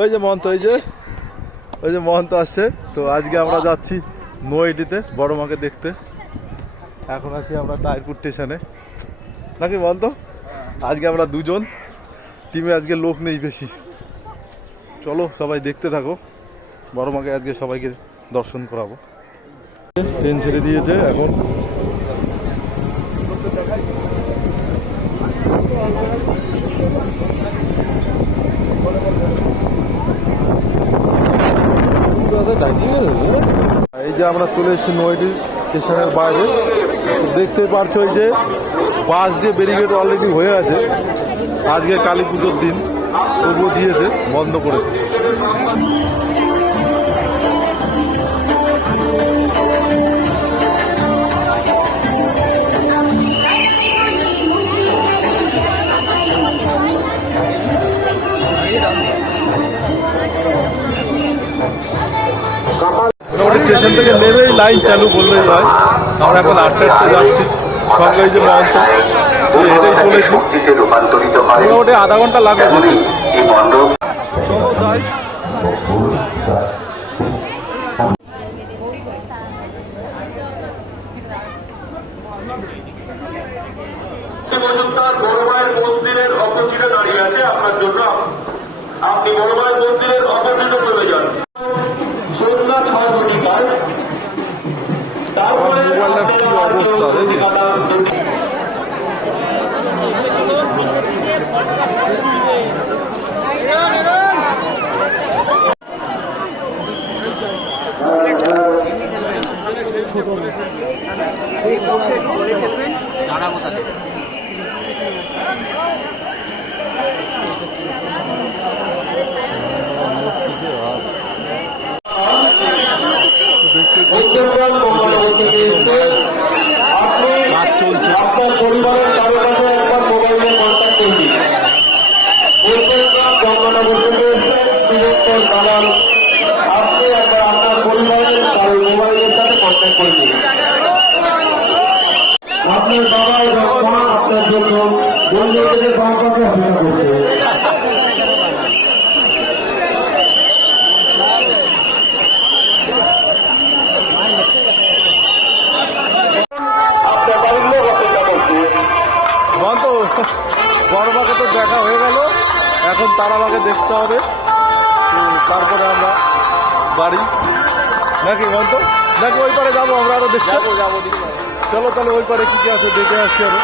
ওই যে মহন্ত, ওই যে মহন্ত আসছে। তো আজকে আমরা যাচ্ছি নৈহাটিতে বড় মাকে দেখতে। এখন আছি আমরা তাহিরপুর স্টেশনে, নাকি মহন্ত? আজকে আমরা দুজন টিমে, আজকে লোক নেই বেশি। চলো সবাই দেখতে থাকো, বড় মাকে আজকে সবাইকে দর্শন করাবো। ট্রেন ছেড়ে দিয়েছে এখন। এই যে আমরা চলে এসেছি নৈহাটি স্টেশনের বাইরে। দেখতে পাচ্ছ ওই যে বাস দিয়ে ব্যারিকেড অলরেডি হয়ে আছে। আজকে কালী পুজোর দিন, তবুও দিয়েছে বন্ধ করে। স্টেশন থেকে নেমেই লাইন চালু করলেই হয়। আমরা এখন আটটা যাচ্ছি, সঙ্গে যে মহন্ত এটাই চলেছি। মোটামুটি আধা ঘন্টা লাগবে। চলো যাই। মন্দিরের অপোজিটে দাঁড়িয়ে আছে আপনার জন্য। আপনি বড় মায়ের মন্দিরের অপোজিটে চলে যান। সোমনাথ সর্বধিকার, তারপরে মোবাইলটার কি অবস্থা দেখছিস? আপনার পরিবারের কারো কাছে একবার মোবাইলে কন্ট্যাক্ট করবি। গঙ্গানগর থেকে ডিরেক্টর দালাল, আপনি একবার আপনার পরিবারের কারো মোবাইলের সাথে কন্ট্যাক্ট করবেন। আপনার বাবা এবং মা আপনার জন্য বন্ধুদের সম্পর্কে অপেক্ষা করছে। বড় মাকে তো দেখা হয়ে গেল, এখন তারাবাকে দেখতে হবে। তারপরে আমরা বাড়ি, নাকি বলতো, নাকি ওই পারে যাবো আমরা আরো দেখতে। চলো তাহলে ওই পারে কি কি আছে দেখে আসছি আরো।